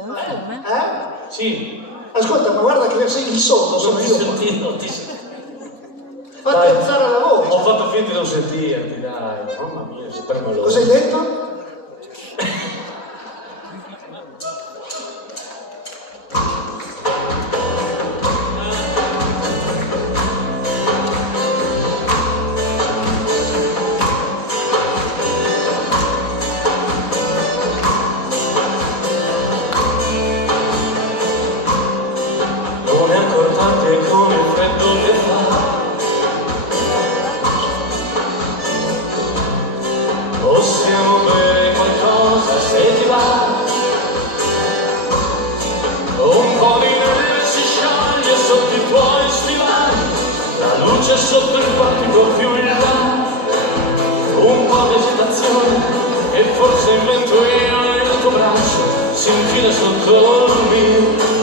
Come fume? Sì. Ascolta, ma guarda che sei il sonno, sono io. Non ti sentito. Fatti alzare la voce. Ho fatto finta di non sentirti, dai. Mamma mia, sei permaloso. Cosa hai detto? Non è ancora tardi con il freddo che fa. Possiamo bere qualcosa se ti va. Un po' di neve si scioglie sotto i tuoi stivali, la luce sotto il portico più in là. Un po' di agitazione e forse invento io il tuo braccio si infila sotto il mio.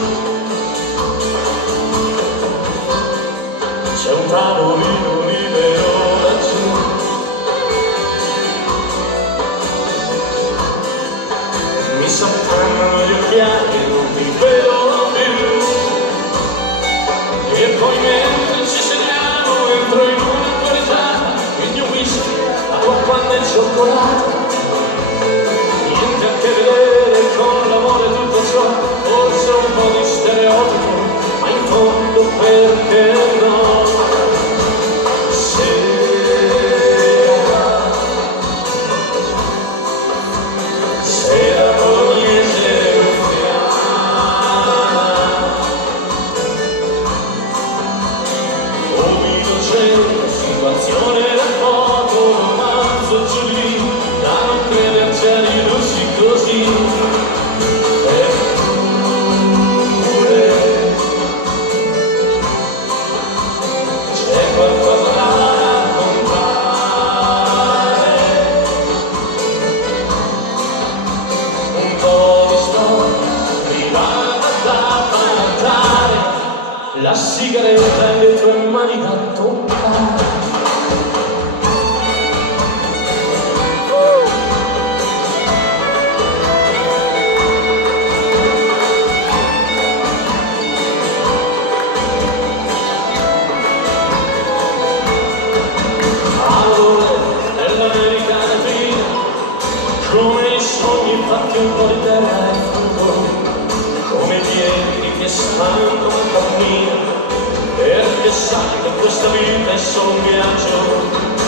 C'è un tavolino libero laggiù. Mi saltano gli occhiali e non ti vedo più. E poi mentre ci sediamo entro in una correggiata, il mio whisky, acqua, panna e cioccolato. Niente a che vedere con l'amore e tutto ciò, forse un po' di stereotipo, ma in fondo perché no? Sera pugliese situazione da foto, romanzo giù lì, da non crederci a ridursi così. Eppure c'è qualcosa da raccontare, un po' di storia privata da cantare, la sigaretta e le tue mani da toccare. Come i sogni fatti un po' di terra e fuoco, come i piedi che stanno un cammino, perché sai che questa vita è solo un viaggio,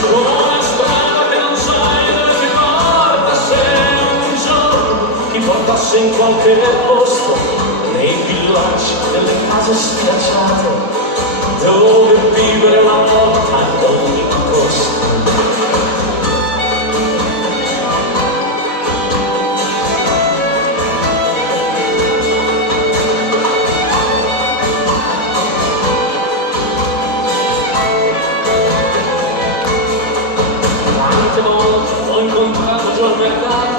come una strada che non sai dove ti porta, se un giorno ti portasse in qualche posto, nei villaggi delle case schiacciate, dove vivere una volta ad ogni costo. Ho incontrato giù al mercato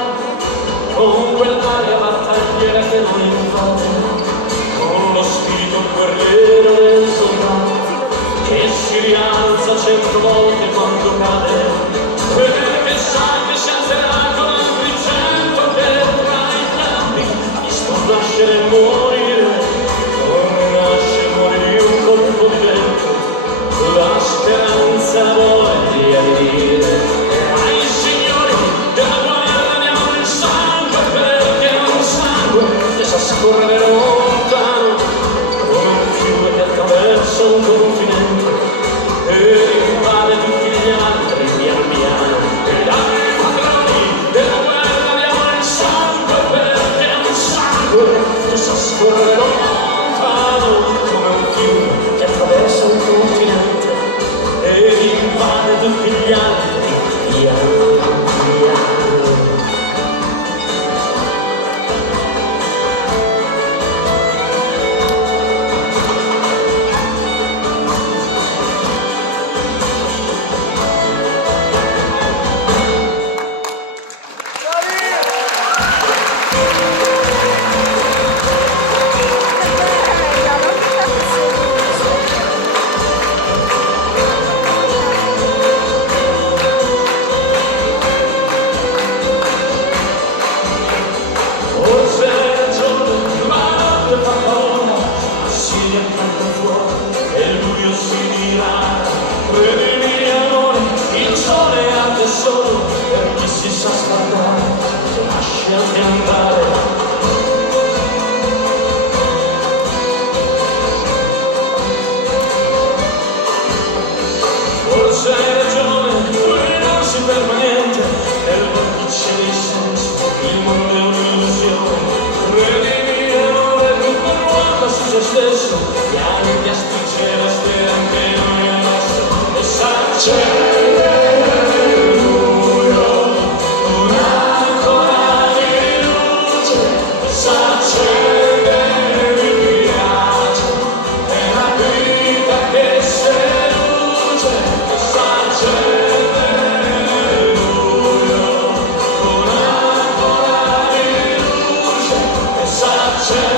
con quell'aria battagliera che non invade, con lo spirito guerriero del soldato che si rialza 100 volte quando cade, perché sa che si alzerà con altri 100 per tra i campi, visto nascere e morire come nasce e morire un colpo di vento, la speranza, la voglia di dire. Correre lontano come un fiume che attraversa un continente e invade tutti gli altri piano piano, e dai padroni della guerra diamo il sangue, perché è un sangue che sa scorrere lontano come un fiume che attraversa un continente e invade tutti gli altri piano piano. stesso, gli anni a spingere la stella che non è adesso, e s'accende il buio, un'ancora di luce, e s'accende mi piace, è la vita che seduce, e s'accende il buio, un'ancora di luce, e s'accende